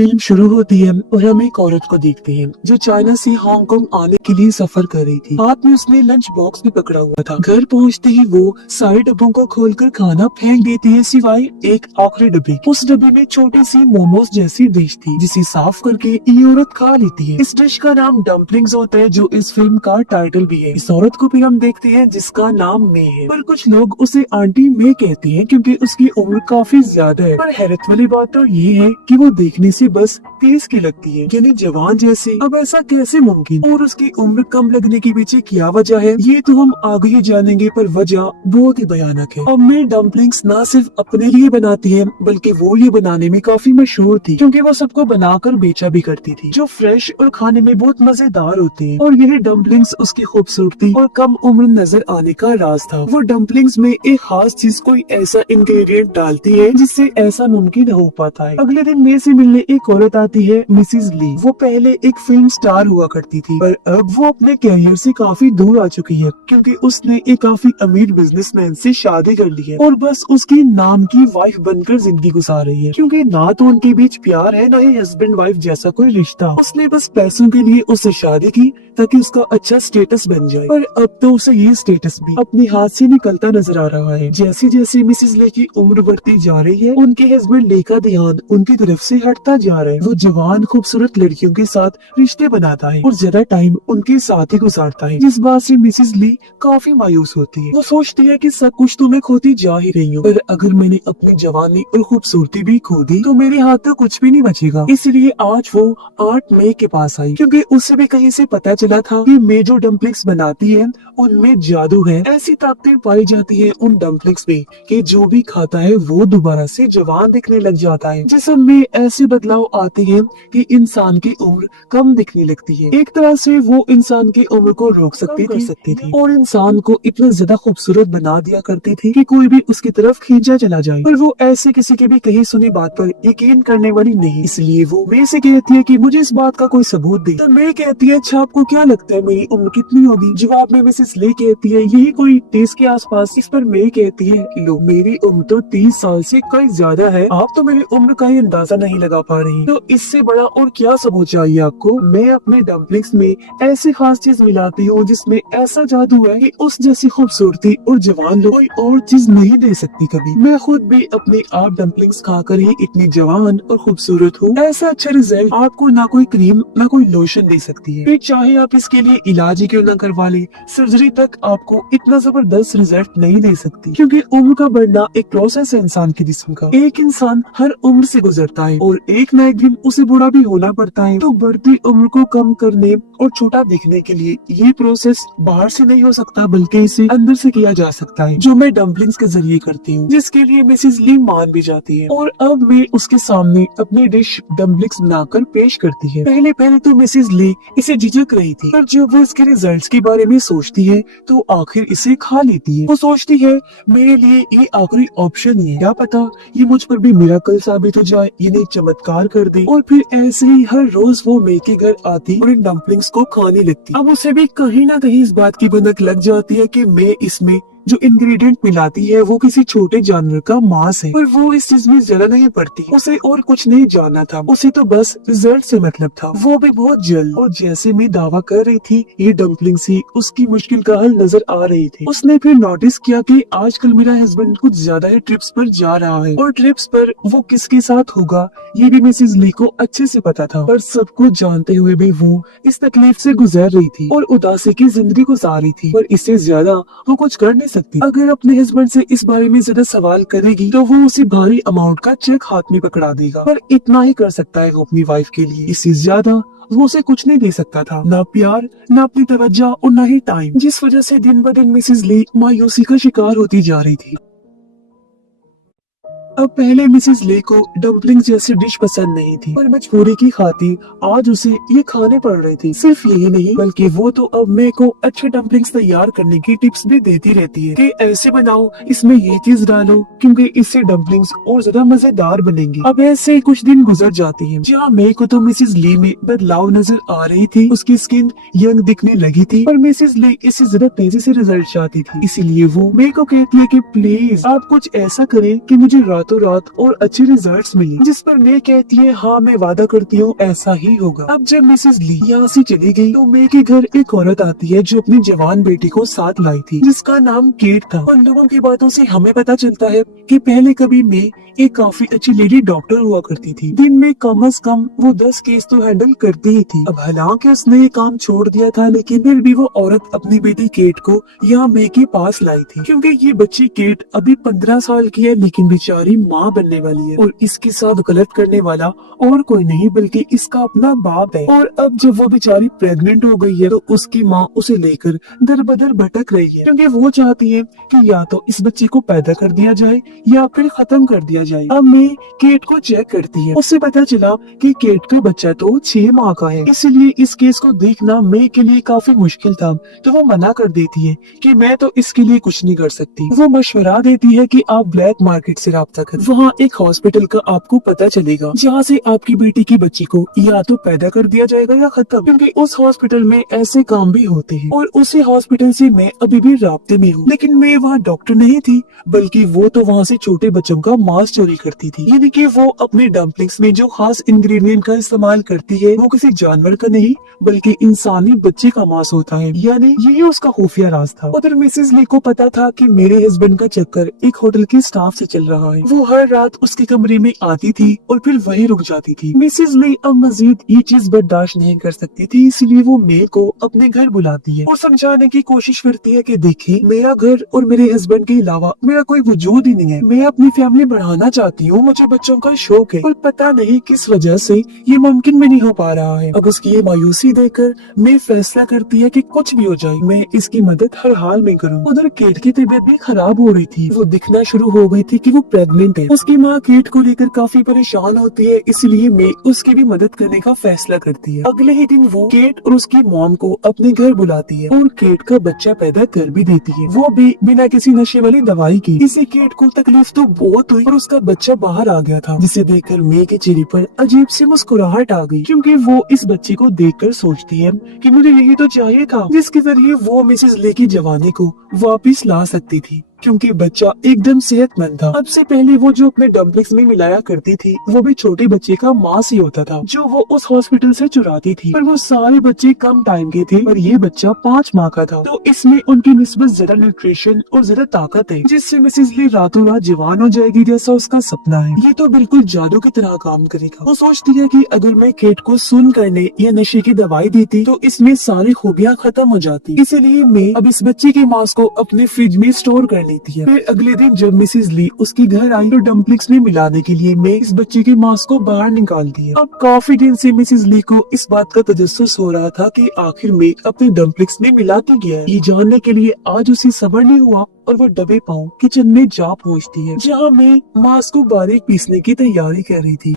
Film शुरू होती है और हम एक औरत को देखते हैं जो चाइना से हांगकांग आने के लिए सफर कर रही थी। हाथ में उसने लंच बॉक्स भी पकड़ा हुआ था। घर पहुंचते ही वो सारे डब्बों को खोलकर खाना फेंक देती है सिवाय एक आखिरी डब्बे के। उस डब्बे में छोटी सी मोमोज जैसी डिश थी जिसे साफ करके ये औरत खा लेती है। इस डिश का नाम डम्पलिंग्स होता है जो इस फिल्म का टाइटल भी है। इस औरत को भी हम देखते हैं जिसका नाम मे है, पर कुछ लोग उसे आंटी मे कहते हैं क्योंकि उसकी उम्र काफी ज्यादा है। पर हैरत वाली बात तो ये है कि वो देखने से बस 30 की लगती है, यानी जवान जैसे। अब ऐसा कैसे मुमकिन और उसकी उम्र कम लगने के पीछे क्या वजह है ये तो हम आगे ही जानेंगे, पर वजह बहुत ही भयानक है। अब मैं डम्पलिंग्स न सिर्फ अपने लिए बनाती है बल्कि वो ये बनाने में काफी मशहूर थी क्योंकि वो सबको बनाकर बेचा भी करती थी, जो फ्रेश और खाने में बहुत मजेदार होते हैं। और यही डम्पलिंग्स उसकी खूबसूरती और कम उम्र नजर आने का राज था। वो डम्पलिंग्स में एक खास चीज, कोई ऐसा इंग्रेडिएंट डालती है जिससे ऐसा मुमकिन हो पाता है। अगले दिन मे से मिलने एक औरत आती है, मिसिज ली। वो पहले एक फिल्म स्टार हुआ करती थी पर अब वो अपने कैरियर से काफी दूर आ चुकी है क्योंकि उसने एक काफी अमीर बिजनेसमैन से शादी कर ली है और बस उसकी नाम की वाइफ बनकर जिंदगी गुजार रही है, क्योंकि ना तो उनके बीच प्यार है ना ही हस्बैंड वाइफ जैसा कोई रिश्ता। उसने बस पैसों के लिए उससे शादी की ताकि उसका अच्छा स्टेटस बन जाए, पर अब तो उसे ये स्टेटस भी अपने हाथ से निकलता नजर आ रहा है। जैसे जैसे मिसिज ले की उम्र बढ़ती जा रही है उनके हस्बैंड ले का ध्यान उनकी तरफ से हटता जा रहा है। वो जवान खूबसूरत लड़कियों के साथ रिश्ते बनाता है और ज्यादा टाइम उनके साथ ही गुजारता है, जिस बात से मिसिज ली काफी मायूस होती है। वो सोचती है कि सब कुछ तो मैं खोती जा ही रही हूँ, पर अगर मैंने अपनी जवानी और खूबसूरती भी खो दी तो मेरे हाथ तो कुछ भी नहीं बचेगा। इसलिए आज वो आर्ट मे के पास आई क्योंकि उससे भी कहीं से पता चला था कि मे जो डम्पलिंग्स बनाती है उनमें जादू है। ऐसी ताकतें पाई जाती है उन डम्पलिंग्स में कि जो भी खाता है वो दोबारा से जवान दिखने लग जाता है। जिस्म में ऐसे बदलाव आते हैं कि इंसान की उम्र कम दिखने लगती है। एक तरह से वो इंसान की उम्र को रोक सकती थी और इंसान को इतना ज्यादा खूबसूरत बना दिया करती थी कि कोई भी उसकी तरफ खींचा चला जाए। पर वो ऐसे किसी की भी कही सुनी बात पर यकीन करने वाली नहीं, इसलिए वो मे से कहती है कि मुझे इस बात का कोई सबूत दे। तो मे कहती है अच्छा आपको क्या लगता है मेरी उम्र कितनी होगी? जवाब में मिसेस ले कहती है यही कोई 30 के आसपास। इस पर मे कहती है लो मेरी उम्र तो 30 साल से कई ज्यादा है, आप तो मेरी उम्र का ही अंदाजा नहीं लगा पा रही। तो इससे बड़ा और क्या सबूत चाहिए आपको? मैं अपने डम्पलिंग्स में ऐसी खास चीज मिलाती हूँ जिसमें ऐसा जादू है कि उस जैसी खूबसूरती और जवान लोग कोई और चीज नहीं दे सकती कभी। मैं खुद भी अपने आप डम्पलिंग्स खाकर ही इतनी जवान और खूबसूरत हूँ। ऐसा अच्छा रिजल्ट आपको ना कोई क्रीम ना कोई लोशन दे सकती है, फिर चाहे आप इसके लिए इलाज ही क्यों ना करवा ले, सर्जरी तक आपको इतना जबरदस्त रिजल्ट नहीं दे सकती। क्योंकि उम्र का बढ़ना एक प्रोसेस है इंसान के जिस्म का। एक इंसान हर उम्र से गुजरता है और एक ना एक दिन उसे बूढ़ा भी होना पड़ता है। तो बढ़ती उम्र को कम करने और छोटा दिखने के लिए ये प्रोसेस बाहर से नहीं हो सकता बल्कि इसे अंदर से किया जा सकता है, जो मैं डम्पलिंग्स के जरिए करती हूँ, जिसके लिए मिसेस ली मान भी जाती है। और अब मैं उसके सामने अपनी डिश डम्पलिंग्स बनाकर पेश करती है। पहले पहले तो मिसेस ली इसे झिझक रही थी, पर जब वो इसके रिजल्ट्स के बारे में सोचती है तो आखिर इसे खा लेती है। वो सोचती है मेरे लिए ये आखिरी ऑप्शन ही है, क्या पता ये मुझ पर भी मिराकल साबित हो जाए, ये चमत्कार कर दे। और फिर ऐसे ही हर रोज वो मे के घर आती और इन डम्पलिंग्स को खाने लगती। अब उसे भी कहीं ना कहीं इस बात की भनक लग जाती है कि मैं इसमें जो इंग्रेडिएंट मिलाती है वो किसी छोटे जानवर का मांस है, पर वो इस चीज में जरा नहीं पड़ती। उसे और कुछ नहीं जानना था, उसे तो बस रिजल्ट से मतलब था, वो भी बहुत जल्द। और जैसे मैं दावा कर रही थी ये डम्पलिंग्स ही उसकी मुश्किल का हल नजर आ रही थी। उसने फिर नोटिस किया कि आजकल मेरा हस्बैंड कुछ ज्यादा ही ट्रिप्स पर जा रहा है और ट्रिप्स पर वो किसके साथ होगा ये भी मिसेस ली को अच्छे से पता था। पर सब कुछ जानते हुए भी वो इस तकलीफ से गुजर रही थी और उदासी की जिंदगी गुजार रही थी, पर इससे ज्यादा वो कुछ कर नहीं सकती। अगर अपने हस्बैंड से इस बारे में ज्यादा सवाल करेगी तो वो उसे भारी अमाउंट का चेक हाथ में पकड़ा देगा, पर इतना ही कर सकता है वो अपनी वाइफ के लिए, इससे ज्यादा वो उसे कुछ नहीं दे सकता था, ना प्यार ना अपनी तवज्जो और ना ही टाइम, जिस वजह से दिन ब दिन मिसेस ली मायूसी का शिकार होती जा रही थी। अब पहले मिसेस ले को डम्पलिंग्स जैसी डिश पसंद नहीं थी, पर मजबूरी की खातिर आज उसे ये खाने पड़ रहे थे। सिर्फ यही नहीं बल्कि वो तो अब मे को अच्छे डम्पलिंग्स तैयार करने की टिप्स भी देती रहती है कि ऐसे बनाओ, इसमें ये चीज डालो क्योंकि इससे डम्पलिंग्स और ज्यादा मजेदार बनेंगी। अब ऐसे ही कुछ दिन गुजर जाते हैं जहाँ मे को तो मिसेस ली में बदलाव नजर आ रही थी, उसकी स्किन यंग दिखने लगी थी, पर मिसेस ली इससे ज्यादा तेजी से रिजल्ट चाहती थी। इसीलिए वो मे को कहती है कि प्लीज आप कुछ ऐसा करें कि मुझे रातों रातों रात और अच्छे रिजल्ट्स मिले, जिस पर मे कहती है हाँ मैं वादा करती हूँ ऐसा ही होगा। अब जब मिसेस ली यहाँ से चली गई तो मे के घर एक औरत आती है जो अपनी जवान बेटी को साथ लाई थी, जिसका नाम केट था। और लोगों की बातों से हमें पता चलता है कि पहले कभी मे एक काफी अच्छी लेडी डॉक्टर हुआ करती थी। दिन में कम से कम वो 10 केस तो हैंडल करती ही थी। अब हालांकि उसने ये काम छोड़ दिया था, लेकिन फिर भी वो औरत अपनी बेटी केट को यहाँ मे के पास लाई थी, क्योंकि ये बच्ची केट अभी 15 साल की है, लेकिन बेचारी माँ बनने वाली है और इसके साथ गलत करने वाला और कोई नहीं बल्कि इसका अपना बाप है। और अब जब वो बेचारी प्रेग्नेंट हो गई है तो उसकी माँ उसे लेकर दर बदर भटक रही है, क्योंकि वो चाहती है कि या तो इस बच्चे को पैदा कर दिया जाए या फिर खत्म कर दिया जाए। अब मे केट को चेक करती है, उससे पता चला कि केट का बच्चा तो 6 माह का है, इसलिए इस केस को देखना मे के लिए काफी मुश्किल था। तो वो मना कर देती है कि मैं तो इसके लिए कुछ नहीं कर सकती। वो मशवरा देती है कि आप ब्लैक मार्केट से राब्ता करें, वहाँ एक हॉस्पिटल का आपको पता चलेगा जहाँ से आपकी बेटी की बच्ची को या तो पैदा कर दिया जाएगा या खत्म, क्योंकि उस हॉस्पिटल में ऐसे काम भी होते हैं। और उसी हॉस्पिटल से मैं अभी भी राब्ते में हूँ, लेकिन मैं वहाँ डॉक्टर नहीं थी, बल्कि वो तो वहाँ से छोटे बच्चों का मांस चोरी करती थी। यानी कि वो अपने डम्पलिंग्स में जो खास इंग्रेडिएंट का इस्तेमाल करती है वो किसी जानवर का नहीं बल्कि इंसानी बच्चे का मांस होता है, यानी यही उसका खुफिया राज था। उधर मिसेस ली को पता था कि मेरे हस्बैंड का चक्कर एक होटल के स्टाफ से चल रहा है। वो हर रात उसके कमरे में आती थी और फिर वही रुक जाती थी। मिसेस ली अब मजीद ये चीज बर्दाश्त नहीं कर सकती थी, इसलिए वो मे को अपने घर बुलाती है और समझाने की कोशिश करती है कि देखिए मेरा घर और मेरे हस्बैंड के अलावा मेरा कोई वजूद ही नहीं है। मैं अपनी फैमिली बढ़ाना चाहती हूँ, मुझे बच्चों का शौक है और पता नहीं किस वजह से ये मुमकिन भी नहीं हो पा रहा है। अब उसकी ये मायूसी देखकर मैं फैसला करती है कि कुछ भी हो जाए मैं इसकी मदद हर हाल में करूँ। उधर केट की तबीयत भी खराब हो रही थी, वो दिखना शुरू हो गई थी कि वो प्रेग्नेंट है। उसकी माँ केट को लेकर काफी परेशान होती है, इसलिए मैं उसकी भी मदद करने का फैसला करती है। अगले ही दिन वो केट और उसकी मॉम को अपने घर बुलाती है और केट का बच्चा पैदा कर भी देती है, वो भी बिना किसी नशे वाली दवाई की। इसी केट को तकलीफ तो बहुत हुई और उसका बच्चा बाहर आ गया था, जिसे देखकर मे के चेहरे पर अजीब सी मुस्कुराहट आ गई, क्योंकि वो इस बच्चे को देखकर सोचती है कि मुझे यही तो चाहिए था जिसके जरिए वो मिसेस ले की जवानी को वापिस ला सकती थी, क्योंकि बच्चा एकदम सेहतमंद था। अब से पहले वो जो अपने डम्पलिंग्स में मिलाया करती थी वो भी छोटे बच्चे का मांस ही होता था, जो वो उस हॉस्पिटल से चुराती थी। पर वो सारे बच्चे कम टाइम के थे और ये बच्चा 5 माह का था, तो इसमें उनकी निस्बत ज्यादा न्यूट्रिशन और ज्यादा ताकत है, जिससे मिसेस ली रातों रात जवान हो जाएगी जैसा उसका सपना है। ये तो बिल्कुल जादू की तरह काम करेगा। वो सोचती है कि अगर मैं केट को सुन करने या नशे की दवाई देती तो इसमें सारी खूबियाँ खत्म हो जाती, इसीलिए मैं अब इस बच्चे के मांस को अपने फ्रिज में स्टोर कर लेती है। फिर अगले दिन जब मिसेस ली उसके घर आई तो डम्पलिंग्स में मिलाने के लिए मैं इस बच्चे के मांस को बाहर निकाल दिया। अब काफी दिन से मिसेस ली को इस बात का तजस्सुस हो रहा था कि आखिर में अपने डम्पलिंग्स में मिलाती गया है। ये जानने के लिए आज उसे सब्र नहीं हुआ और वो दबे पांव किचन में जा पहुंचती है, जहां मैं मांस को बारीक पीसने की तैयारी कर रही थी।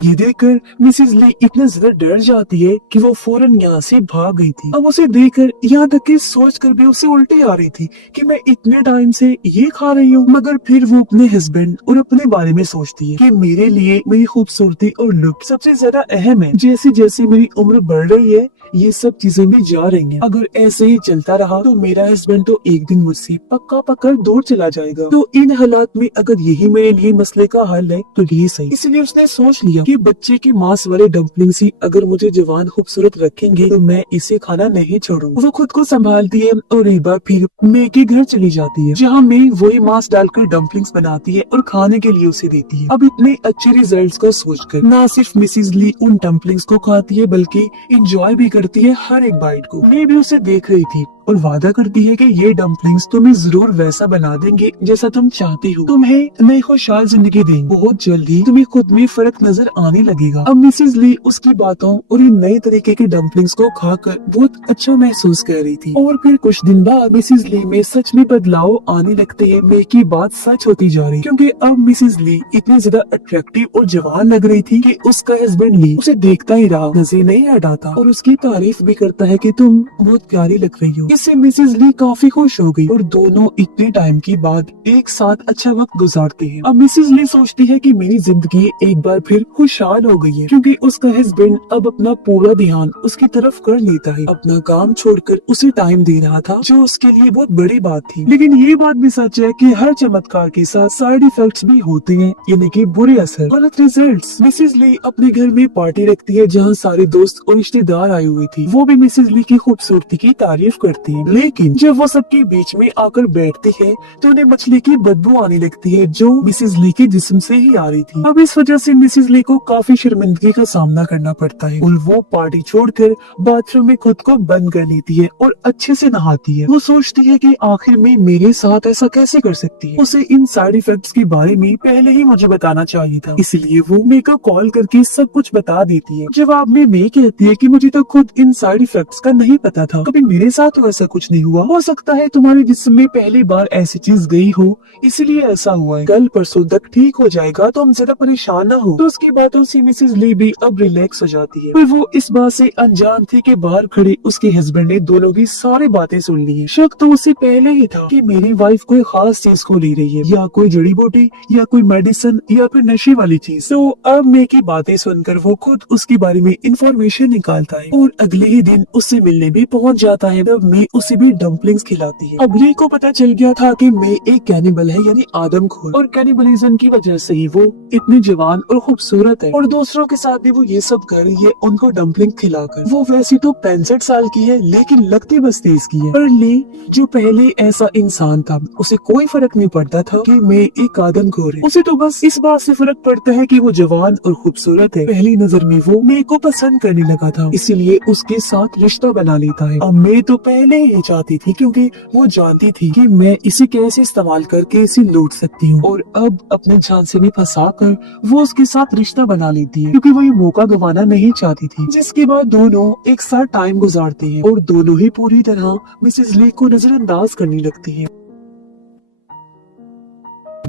ये देखकर मिसेस ली इतना ज्यादा डर जाती है कि वो फौरन यहाँ से भाग गई थी। अब उसे देखकर यहाँ तक कि सोच कर भी उसे उल्टी आ रही थी कि मैं इतने टाइम से ये खा रही हूँ। मगर फिर वो अपने हस्बैंड और अपने बारे में सोचती है कि मेरे लिए मेरी खूबसूरती और लुक सबसे ज्यादा अहम है। जैसे जैसे मेरी उम्र बढ़ रही है ये सब चीजें भी जा रही हैं। अगर ऐसे ही चलता रहा तो मेरा हस्बैंड तो एक दिन मुझसे पक्का पकड़ दूर चला जाएगा। तो इन हालात में अगर यही मेरे लिए मसले का हल है तो ये सही। इसलिए उसने सोच लिया कि बच्चे के मांस वाले डम्पलिंग्स ही अगर मुझे जवान खूबसूरत रखेंगे तो मैं इसे खाना नहीं छोड़ूंगा। वो खुद को संभालती है और एक बार फिर मे के घर चली जाती है, जहाँ मे वही मांस डालकर डम्पलिंग्स बनाती है और खाने के लिए उसे देती है। अब इतने अच्छे रिजल्ट्स को सोचकर न सिर्फ मिसेस ली उन डम्पलिंग्स को खाती है बल्कि इंजॉय भी करती है हर एक बाइट को। मैं भी उसे देख रही थी और वादा करती है कि ये डम्पलिंग्स तुम्हें जरूर वैसा बना देंगे जैसा तुम चाहती हो, तुम्हें नई खुशहाल जिंदगी देंगे। बहुत जल्दी तुम्हें खुद में फर्क नजर आने लगेगा। अब मिसेस ली उसकी बातों और इन नए तरीके के डम्पलिंग्स को खाकर बहुत अच्छा महसूस कर रही थी। और फिर कुछ दिन बाद मिसेस ली में सच में बदलाव आने लगते हैं। मे की बात सच होती जा रही, क्योंकि अब मिसेस ली इतनी ज्यादा अट्रैक्टिव और जवान लग रही थी कि उसका हस्बैंड ली उसे देखता ही रहा, नजर नहीं हटाता और उसकी तारीफ भी करता है कि तुम बहुत प्यारी लग रही हो। जिससे मिसेस ली काफी खुश हो गई और दोनों इतने टाइम के बाद एक साथ अच्छा वक्त गुजारते हैं। अब मिसेस ली सोचती है कि मेरी जिंदगी एक बार फिर खुशहाल हो गई है, क्योंकि उसका हस्बैंड अब अपना पूरा ध्यान उसकी तरफ कर लेता है, अपना काम छोड़कर उसे टाइम दे रहा था, जो उसके लिए बहुत बड़ी बात थी। लेकिन ये बात भी सच है कि हर चमत्कार के साथ साइड इफेक्ट्स भी होते हैं, यानी कि बुरे असर, गलत रिजल्ट्स। मिसेस ली अपने घर में पार्टी रखती है जहाँ सारे दोस्त और रिश्तेदार आए हुए थे। वो भी मिसेस ली की खूबसूरती की तारीफ करती है, लेकिन जब वो सबके बीच में आकर बैठती है तो उन्हें मछली की बदबू आने लगती है, जो मिसेस ली के जिस्म से ही आ रही थी। अब इस वजह से मिसेस ली को काफी शर्मिंदगी का सामना करना पड़ता है और वो पार्टी छोड़कर बाथरूम में खुद को बंद कर लेती है और अच्छे से नहाती है। वो सोचती है कि आखिर में मेरे साथ ऐसा कैसे कर सकती है, उसे इन साइड इफेक्ट्स के बारे में पहले ही मुझे बताना चाहिए था, इसलिए वो मे को कॉल करके सब कुछ बता देती है। जवाब में मे कहती है कि मुझे तो खुद इन साइड इफेक्ट्स का नहीं पता था, कभी मेरे साथ तो ऐसा कुछ नहीं हुआ, हो सकता है तुम्हारे जिस्म में पहली बार ऐसी चीज गई हो इसलिए ऐसा हुआ है, कल परसों तक ठीक हो जाएगा, तो हम ज्यादा परेशान न हो। तो उसकी बातों से मिसेस ली भी अब रिलैक्स हो जाती है, पर वो इस बात से अनजान थी कि बाहर खड़े उसके हस्बैंड ने दोनों की सारी बातें सुन ली है। शक तो उसे पहले ही था कि मेरी वाइफ कोई खास चीज को ले रही है, या कोई जड़ी बूटी या कोई मेडिसिन या फिर नशे वाली चीज। तो अब मे की बातें सुनकर वो खुद उसके बारे में इंफॉर्मेशन निकालता है और अगले ही दिन उससे मिलने भी पहुंच जाता है। तब मे उसे भी डम्पलिंग्स खिलाती है। अब ली को पता चल गया था कि मे एक कैनिबल है, यानी आदमखोर, और कैनिबलिज्म की वजह से ही वो इतनी जवान और खूबसूरत है और दूसरों के साथ भी वो ये सब कर रही है, उनको डम्पलिंग खिलाकर। वो वैसे तो 65 साल की है, लेकिन लगती बस 30 की है। पर ली जो पहले ऐसा इंसान था, उसे कोई फर्क नहीं पड़ता था कि मैं एक आदमखोर है। उसे तो बस इस बात से फर्क पड़ता है कि वो जवान और खूबसूरत है। पहली नजर में वो मे को पसंद करने लगा था, इसीलिए उसके साथ रिश्ता बना लेता है। अब मे तो पहले ही चाहती थी, क्योंकि वो जानती थी कि मैं इसे कैसे इस्तेमाल करके इसे लूट सकती हूँ, और अब अपने झांसे में फंसा कर वो उसके साथ रिश्ता बना लेती है, क्योंकि वो ये मौका गंवाना नहीं चाहती थी। जिसके बाद दोनों एक साथ टाइम गुजारते हैं और दोनों ही पूरी तरह मिसेस ली को नजरअंदाज करने लगती है।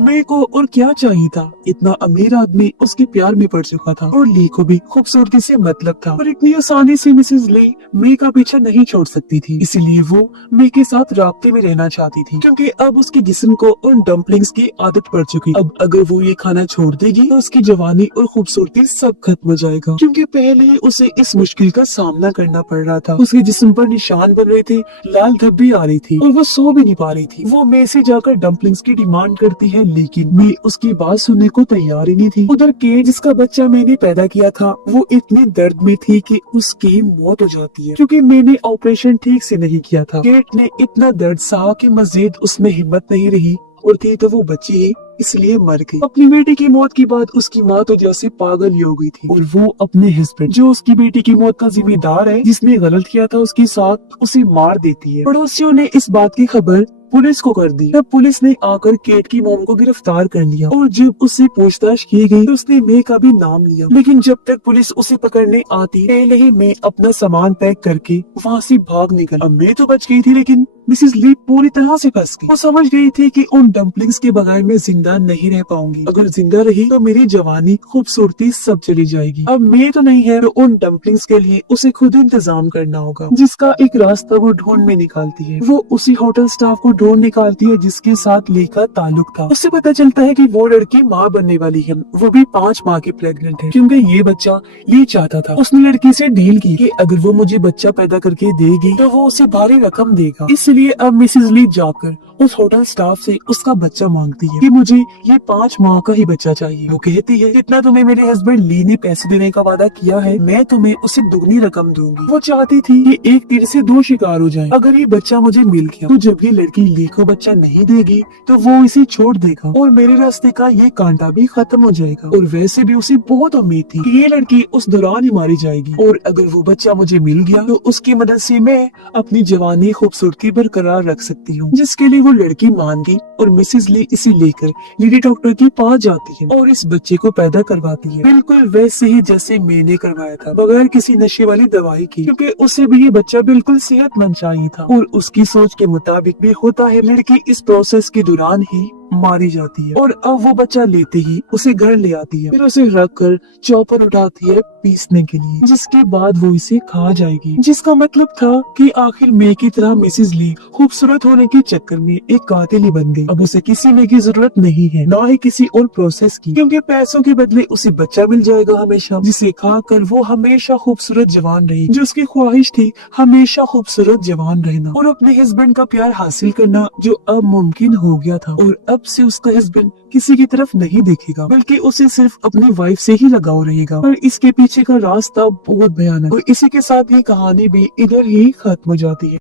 मे को और क्या चाहिए था, इतना अमीर आदमी उसके प्यार में पड़ चुका था और ली को भी खूबसूरती से मतलब था, और इतनी आसानी से मिसेस ली मे का पीछा नहीं छोड़ सकती थी, इसीलिए वो मे के साथ राब्ते में रहना चाहती थी, क्योंकि अब उसके जिस्म को उन डम्पलिंग्स की आदत पड़ चुकी। अब अगर वो ये खाना छोड़ देगी तो उसकी जवानी और खूबसूरती सब खत्म हो जाएगा, क्योंकि पहले ही उसे इस मुश्किल का सामना करना पड़ रहा था। उसके जिस्म पर निशान बन रहे थे, लाल धब्बी आ रही थी और वो सो भी नहीं पा रही थी। वो मे से जाकर डम्पलिंग्स की डिमांड करती है, लेकिन मैं उसकी बात सुनने को तैयार ही नहीं थी। उधर केट, जिसका बच्चा मैंने पैदा किया था, वो इतनी दर्द में थी कि उसकी मौत हो जाती है, क्योंकि मैंने ऑपरेशन ठीक से नहीं किया था। केट ने इतना दर्द सहा कि मजीद उसमें हिम्मत नहीं रही, और थी तो वो बच्ची ही, इसलिए मर गई। अपनी बेटी की मौत के बाद उसकी माँ तो जैसे पागल ही हो गई थी, और वो अपने हस्बैंड, जो उसकी बेटी की मौत का जिम्मेदार है, जिसने गलत किया था उसके साथ, उसे मार देती है। पड़ोसियों ने इस बात की खबर पुलिस को कर दी। तब पुलिस ने आकर केट की मॉम को गिरफ्तार कर लिया, और जब उससे पूछताछ की गई तो उसने मे का भी नाम लिया। लेकिन जब तक पुलिस उसे पकड़ने आती, पहले ही मे अपना सामान पैक करके वहाँ से भाग निकल। अब मे तो बच गई थी, लेकिन मिसेस ली पूरी तरह से फंस गई। वो समझ गई थी कि उन डम्पलिंग्स के बगैर मैं जिंदा नहीं रह पाऊंगी। अगर जिंदा रही तो मेरी जवानी, खूबसूरती सब चली जाएगी। अब मे तो नहीं है, तो उन डम्पलिंग्स के लिए उसे खुद इंतजाम करना होगा, जिसका एक रास्ता वो ढूंढ में निकालती है। वो उसी होटल स्टाफ को ढूंढ निकालती है जिसके साथ ली का ताल्लुक था। उससे पता चलता है कि वो लड़की माँ बनने वाली है, वो भी 5 माह की प्रेग्नेंट है, क्योंकि ये बच्चा ली चाहता था। उसने लड़की से डील की कि अगर वो मुझे बच्चा पैदा करके देगी तो वो उसे भारी रकम देगा। इसलिए अब मिसेस ली जाकर उस होटल स्टाफ से उसका बच्चा मांगती है कि मुझे ये 5 माह का ही बच्चा चाहिए। वो कहती है, जितना तुम्हें मेरे हस्बैंड ली ने पैसे देने का वादा किया है, मैं तुम्हें उसे दुगनी रकम दूंगी। वो चाहती थी कि एक तीर से 2 शिकार हो जाएं। अगर ये बच्चा मुझे मिल गया तो जब ये लड़की ली को बच्चा नहीं देगी तो वो इसे छोड़ देगा, और मेरे रास्ते का ये कांटा भी खत्म हो जाएगा। और वैसे भी उसे बहुत उम्मीद थी कि ये लड़की उस दौरान ही मारी जाएगी, और अगर वो बच्चा मुझे मिल गया तो उसकी मदद से मैं अपनी जवानी, खूबसूरती बरकरार रख सकती हूँ। जिसके लिए वो लड़की मान गई, और मिसेस ली इसे लेकर लेडी डॉक्टर के पास जाती है और इस बच्चे को पैदा करवाती है, बिल्कुल वैसे ही जैसे मैंने करवाया था, बगैर किसी नशे वाली दवाई की, क्योंकि उसे भी ये बच्चा बिल्कुल सेहतमंद चाहिए था। और उसकी सोच के मुताबिक भी होता है। लड़की इस प्रोसेस के दौरान ही मारी जाती है और अब वो बच्चा लेते ही उसे घर ले आती है, फिर उसे रख कर चॉपर उठाती है पीसने के लिए, जिसके बाद वो इसे खा जाएगी। जिसका मतलब था कि आखिर मे की तरह मिसेस ली खूबसूरत होने के चक्कर में एक कातिल ही बन गई। अब उसे किसी मे की जरूरत नहीं है, ना ही किसी और प्रोसेस की, क्योंकि पैसों के बदले उसे बच्चा मिल जाएगा हमेशा, जिसे खाकर वो हमेशा खूबसूरत जवान रहेगी। जो उसकी ख्वाहिश थी हमेशा खूबसूरत जवान रहना और अपने हस्बैंड का प्यार हासिल करना, जो अब मुमकिन हो गया था। और अब से उसका हस्बैंड किसी की तरफ नहीं देखेगा, बल्कि उसे सिर्फ अपनी वाइफ से ही लगाव रहेगा। और इसके पीछे का रास्ता बहुत भयानक। और इसी के साथ ये कहानी भी इधर ही खत्म हो जाती है।